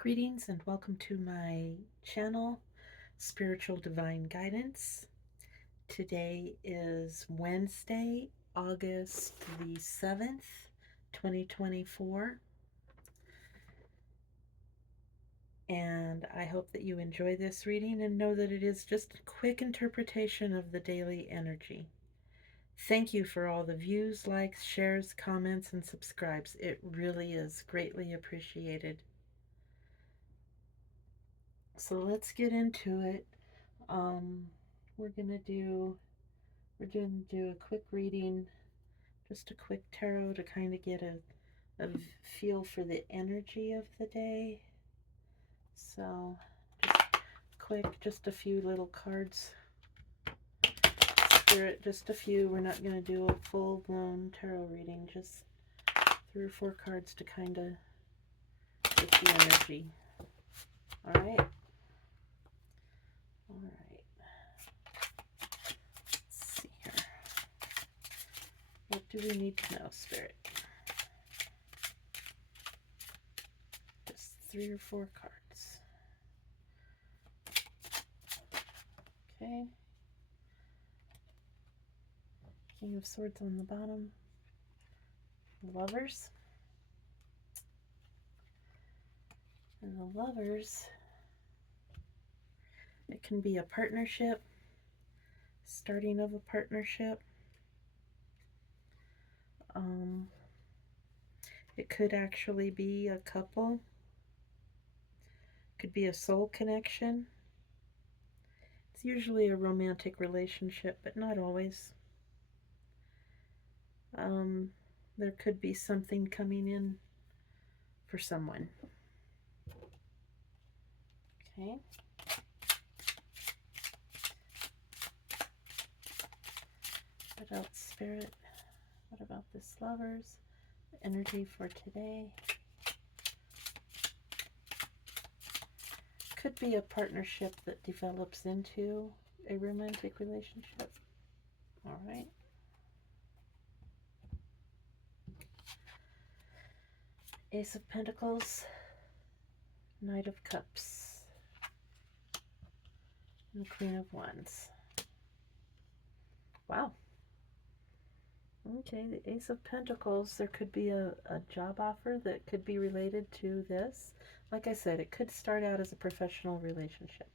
Greetings and welcome to my channel, Spiritual Divine Guidance. Today is Wednesday, August the 7th, 2024, and I hope that you enjoy this reading and know that it is just a quick interpretation of the daily energy. Thank you for all the views, likes, shares, comments, and subscribes. It really is greatly appreciated. So let's get into it. Um, we're gonna do a quick reading, just a quick tarot to kind of get a feel for the energy of the day. So just a few little cards. Spirit, just a few. We're not gonna do a full-blown tarot reading, just 3 or 4 cards to kind of get the energy. All right. All right. Let's see here. What do we need to know, Spirit? Just 3 or 4 cards. Okay. King of Swords on the bottom. Lovers. And the Lovers, it can be a partnership, starting of a partnership. It could actually be a couple. Could be a soul connection. It's usually a romantic relationship, but not always. There could be something coming in for someone. Okay. What else, Spirit? What about this Lovers? Energy for today. Could be a partnership that develops into a romantic relationship. All right. Ace of Pentacles, Knight of Cups, and the Queen of Wands. Wow. Okay, the Ace of Pentacles, there could be a job offer that could be related to this. Like I said, it could start out as a professional relationship.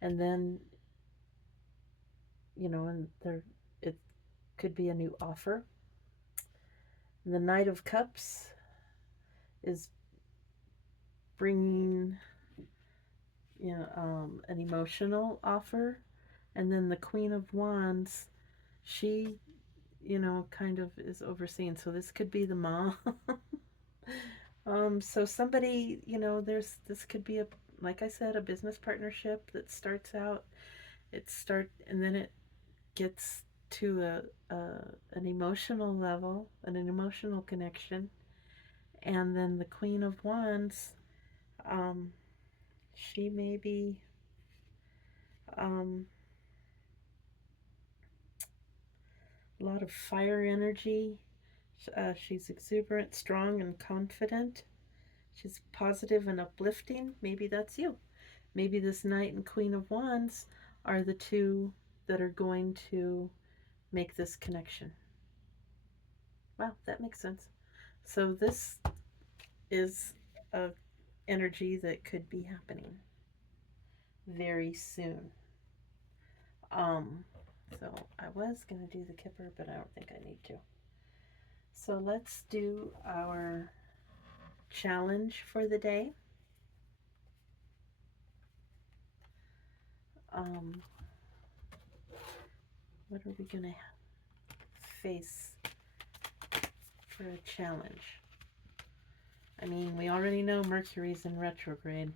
And then, and it could be a new offer. And the Knight of Cups is bringing, an emotional offer. And then the Queen of Wands, she kind of is overseeing. So this could be the mom. So somebody, this could be like I said, a business partnership that starts out, and then it gets to an emotional level and an emotional connection. And then the Queen of Wands, she may be, a lot of fire energy. She's exuberant, strong, and confident. She's positive and uplifting. Maybe that's you. Maybe this Knight and Queen of Wands are the two that are going to make this connection. Wow, that makes sense. So this is a energy that could be happening very soon. So I was going to do the Kipper, but I don't think I need to. So let's do our challenge for the day. What are we going to face for a challenge? I mean, we already know Mercury's in retrograde,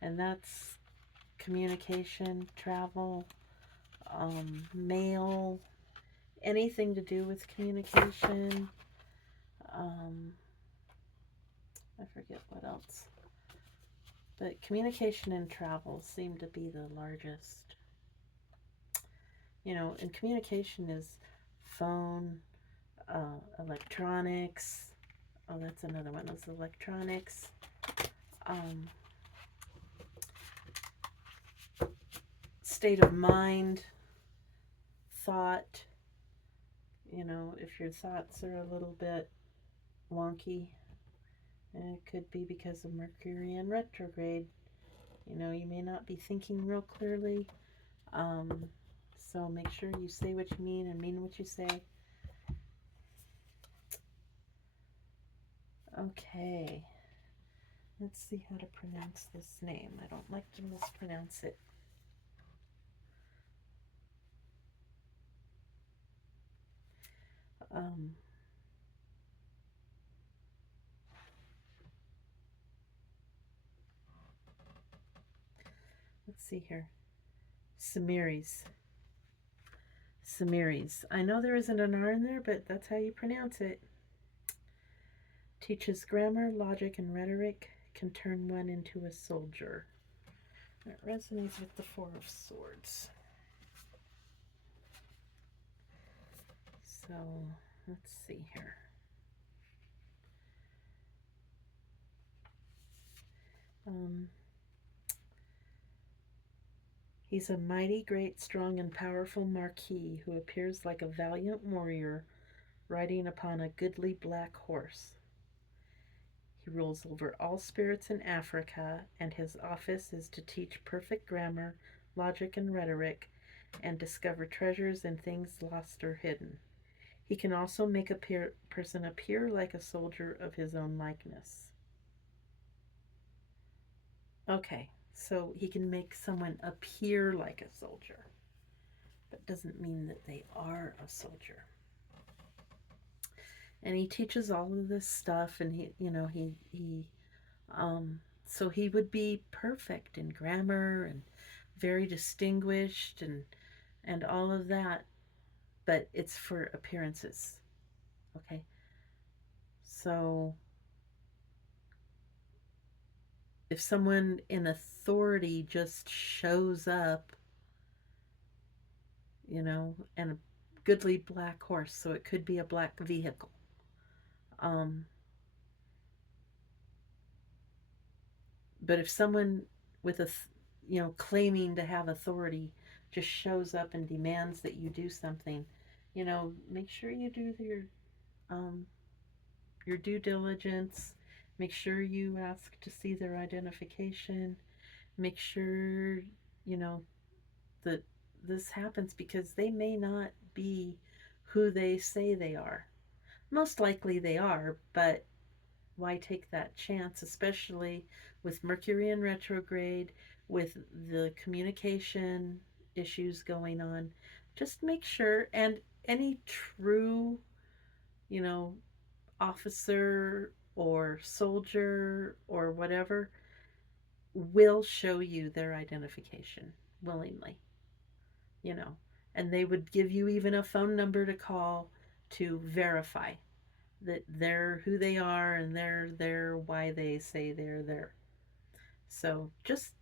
and that's communication, travel, mail, anything to do with communication. I forget what else. But communication and travel seem to be the largest. And communication is phone, electronics. Oh, that's another one. Those electronics. state of mind, thought. If your thoughts are a little bit wonky, it could be because of Mercury in retrograde. You may not be thinking real clearly. Um, so make sure you say what you mean and mean what you say. Okay. Let's see how to pronounce this name. I don't like to mispronounce it. Um, let's see here. Samiris. Samiris. I know there isn't an R in there, but that's how you pronounce it. Teaches grammar, logic, and rhetoric. Can turn one into a soldier. That resonates with the Four of Swords. So, let's see here. He's a mighty, great, strong, and powerful marquis who appears like a valiant warrior riding upon a goodly black horse. He rules over all spirits in Africa, and his office is to teach perfect grammar, logic, and rhetoric, and discover treasures and things lost or hidden. He can also make a person appear like a soldier of his own likeness. Okay, so he can make someone appear like a soldier, but doesn't mean that they are a soldier. And he teaches all of this stuff, and so he would be perfect in grammar and very distinguished and all of that, but it's for appearances. Okay, so if someone in authority just shows up, and a goodly black horse, so it could be a black vehicle. But if someone with claiming to have authority just shows up and demands that you do something, make sure you do your due diligence. Make sure you ask to see their identification. Make sure that this happens, because they may not be who they say they are. Most likely they are, but why take that chance, especially with Mercury in retrograde, with the communication issues going on? Just make sure, and any true, you know, officer or soldier or whatever will show you their identification willingly, you know, and they would give you even a phone number to call to verify that they're who they are and they're there why they say they're there. So just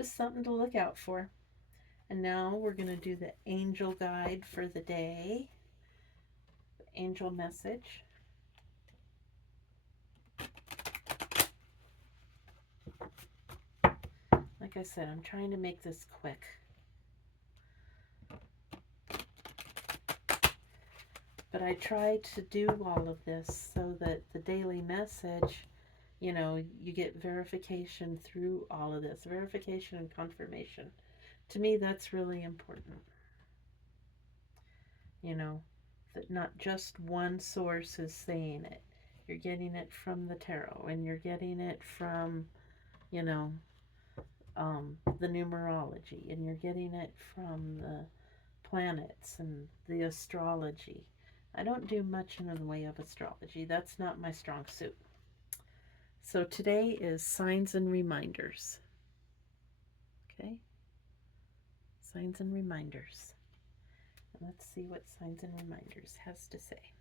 something to look out for. And now we're going to do the angel guide for the day. The angel message. Like I said, I'm trying to make this quick. But I try to do all of this so that the daily message, you get verification through all of this, verification and confirmation. To me, that's really important. That not just one source is saying it. You're getting it from the tarot, and you're getting it from, you know, the numerology, and you're getting it from the planets and the astrology. I don't do much in the way of astrology. That's not my strong suit. So today is signs and reminders. Okay? Signs and reminders. And let's see what signs and reminders has to say.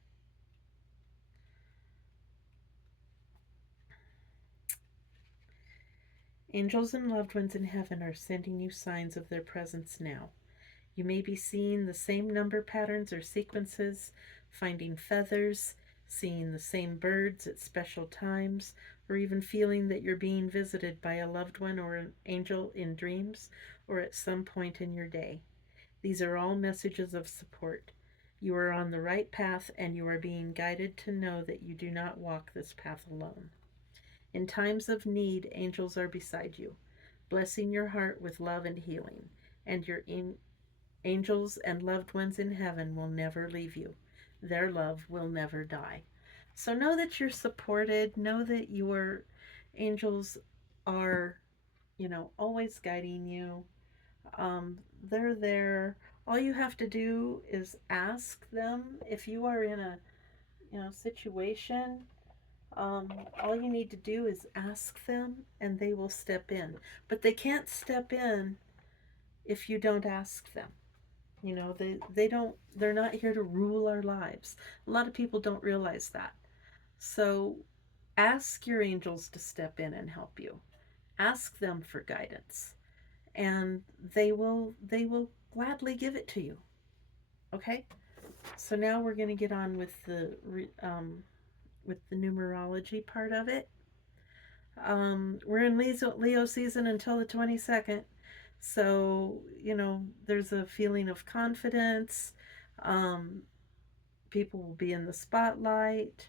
Angels and loved ones in heaven are sending you signs of their presence now. You may be seeing the same number patterns or sequences, finding feathers, seeing the same birds at special times, or even feeling that you're being visited by a loved one or an angel in dreams or at some point in your day. These are all messages of support. You are on the right path and you are being guided to know that you do not walk this path alone. In times of need, angels are beside you, blessing your heart with love and healing, and your angels and loved ones in heaven will never leave you. Their love will never die. So know that you're supported. Know that your angels are, always guiding you. They're there. All you have to do is ask them if you are in a, situation. All you need to do is ask them, and they will step in. But they can't step in if you don't ask them. They don't, they're not here to rule our lives. A lot of people don't realize that. So ask your angels to step in and help you. Ask them for guidance, and they will gladly give it to you. Okay? So now we're going to get on with the numerology part of it. We're in Leo season until the 22nd. So, there's a feeling of confidence. Um, People will be in the spotlight.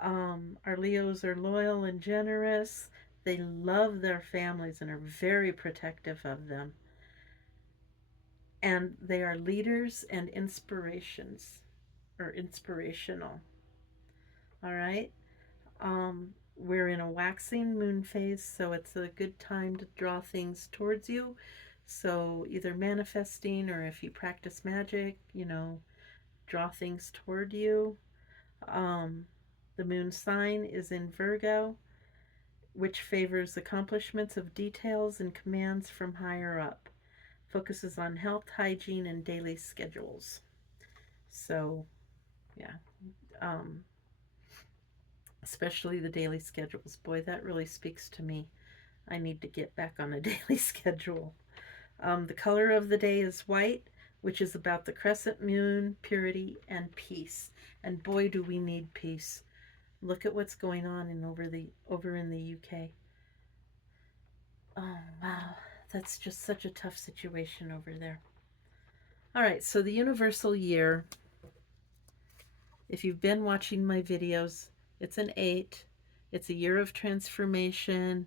Our Leos are loyal and generous. They love their families and are very protective of them. And they are leaders and inspirational. All right. We're in a waxing moon phase, so it's a good time to draw things towards you. So either manifesting, or if you practice magic, draw things toward you. Um, the moon sign is in Virgo, which favors accomplishments of details and commands from higher up. Focuses on health, hygiene, and daily schedules. So, yeah. Um, Especially the daily schedules. Boy, that really speaks to me. I need to get back on a daily schedule. The color of the day is white, which is about the crescent moon, purity, and peace. And boy, do we need peace. Look at what's going on over in the UK. Oh wow, that's just such a tough situation over there. All right, so the universal year. If you've been watching my videos, it's an 8. It's a year of transformation,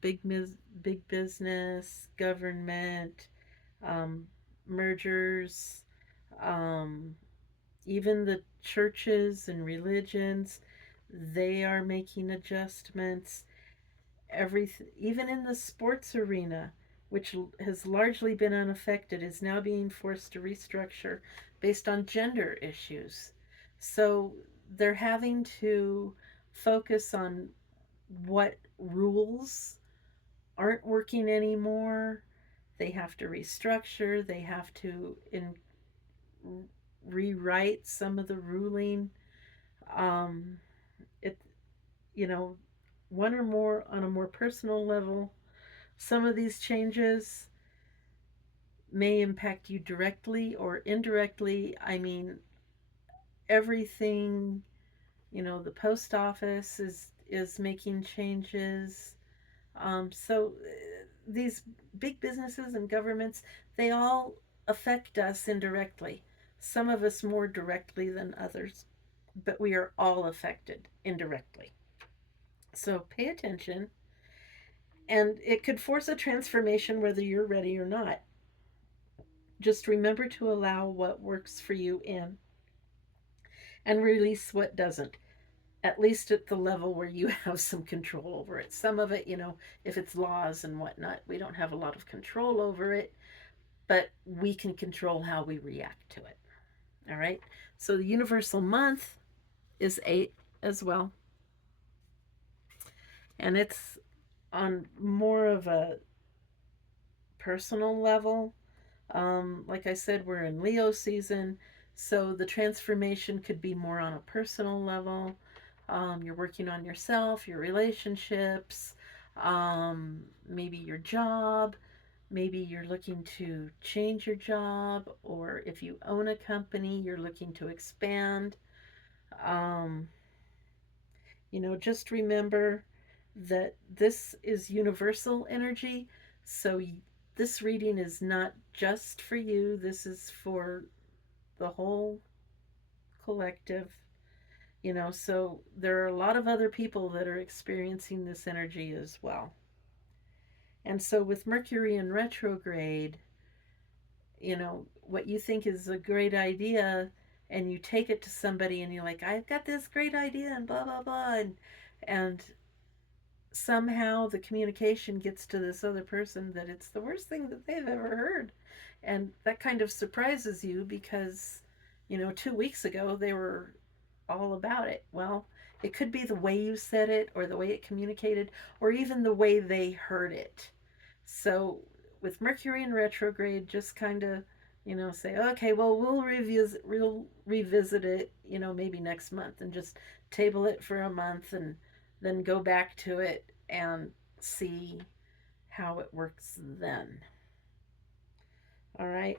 big business, government, um, mergers, um, even the churches and religions, they are making adjustments. Even in the sports arena, which has largely been unaffected, is now being forced to restructure based on gender issues. So they're having to focus on what rules aren't working anymore. They have to restructure, they have to rewrite some of the ruling. Um, it, you know, one or more on a more personal level, some of these changes may impact you directly or indirectly. I mean, everything, the post office is making changes. These big businesses and governments, they all affect us indirectly. Some of us more directly than others, but we are all affected indirectly. So pay attention, and it could force a transformation whether you're ready or not. Just remember to allow what works for you in and release what doesn't, at least at the level where you have some control over it. Some of it, if it's laws and whatnot, we don't have a lot of control over it, but we can control how we react to it. All right. So the universal month is 8 as well. And it's on more of a personal level. Like I said, we're in Leo season, so the transformation could be more on a personal level. You're working on yourself, your relationships, maybe your job. Maybe you're looking to change your job, or if you own a company, you're looking to expand. Um, Just remember that this is universal energy. So this reading is not just for you, this is for the whole collective. So there are a lot of other people that are experiencing this energy as well. And so with Mercury in retrograde, what you think is a great idea, and you take it to somebody and you're like, I've got this great idea and blah blah blah, and somehow the communication gets to this other person that it's the worst thing that they've ever heard. And that kind of surprises you because 2 weeks ago they were all about it. Well, it could be the way you said it, or the way it communicated, or even the way they heard it. So with Mercury in retrograde, just kind of say, okay, well, we'll revisit it, maybe next month, and just table it for a month, and then go back to it and see how it works then. All right.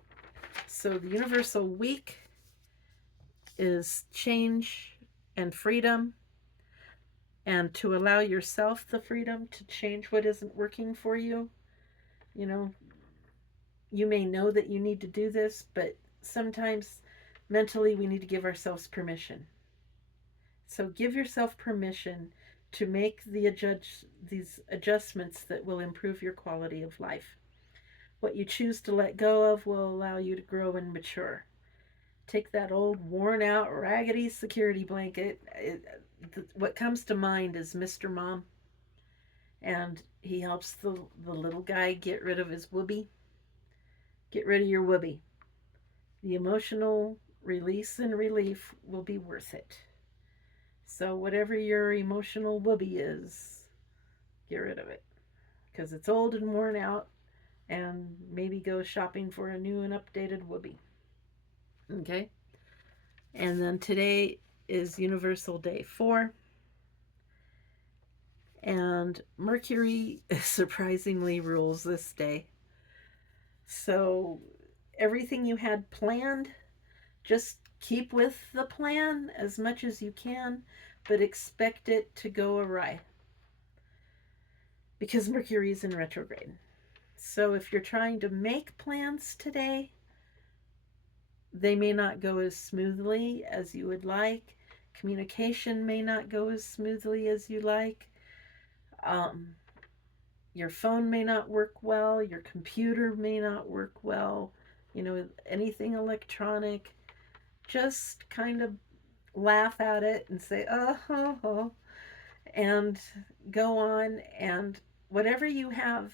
So the universal week is change and freedom, and to allow yourself the freedom to change what isn't working for you. You know, you may know that you need to do this, but sometimes mentally we need to give ourselves permission. So give yourself permission to make these adjustments that will improve your quality of life. What you choose to let go of will allow you to grow and mature. Take that old, worn out, raggedy security blanket. What comes to mind is Mr. Mom, and he helps the little guy get rid of his whoopee. Get rid of your whoopee. The emotional release and relief will be worth it. So, whatever your emotional whoopee is, get rid of it. Because it's old and worn out, and maybe go shopping for a new and updated whoopee. Okay? And then today is Universal Day 4. And Mercury surprisingly rules this day. So everything you had planned, just keep with the plan as much as you can, but expect it to go awry because Mercury is in retrograde. So if you're trying to make plans today, they may not go as smoothly as you would like. Communication may not go as smoothly as you like. Um, your phone may not work well. Your computer may not work well. Anything electronic, just kind of laugh at it and say, oh, and go on. And whatever you have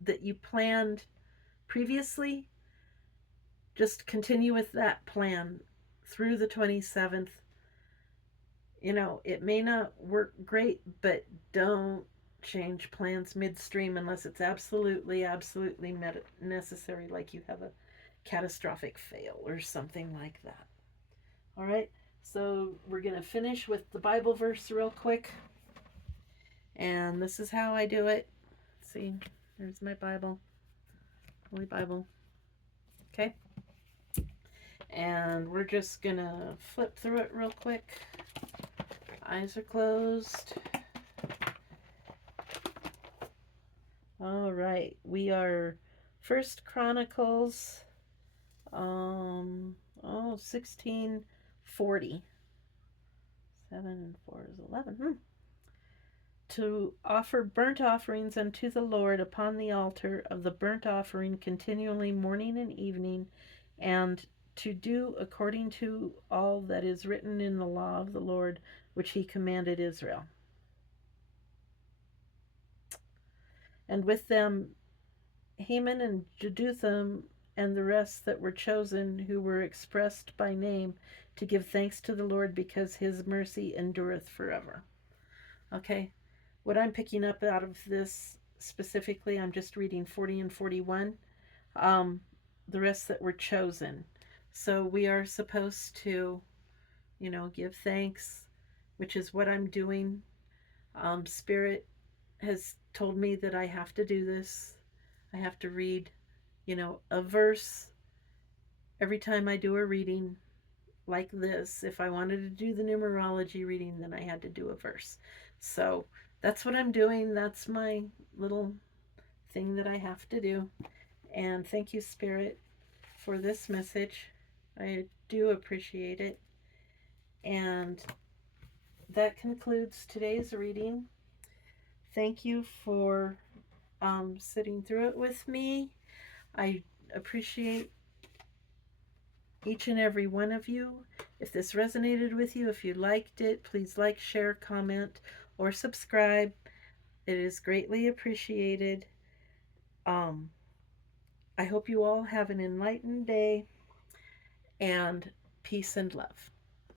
that you planned previously, just continue with that plan through the 27th. It may not work great, but don't change plans midstream unless it's absolutely, absolutely necessary, like you have a catastrophic fail or something like that. All right, so we're going to finish with the Bible verse real quick. And this is how I do it. See, there's my Bible, Holy Bible. Okay. And we're just going to flip through it real quick. Eyes are closed. All right, we are First Chronicles 16:40. 7 and 4 is 11. To offer burnt offerings unto the Lord upon the altar of the burnt offering continually morning and evening, and to do according to all that is written in the law of the Lord, which he commanded Israel. And with them Heman and Jeduthun and the rest that were chosen, who were expressed by name, to give thanks to the Lord, because his mercy endureth forever. Okay, what I'm picking up out of this specifically, I'm just reading 40 and 41. The rest that were chosen. So we are supposed to, give thanks, which is what I'm doing. Spirit has told me that I have to do this. I have to read, a verse every time I do a reading, like this. If I wanted to do the numerology reading, then I had to do a verse. So that's what I'm doing. That's my little thing that I have to do. And thank you, Spirit, for this message. I do appreciate it. And that concludes today's reading. Thank you for sitting through it with me. I appreciate each and every one of you. If this resonated with you, if you liked it, please like, share, comment, or subscribe. It is greatly appreciated. Um, I hope you all have an enlightened day, and peace and love.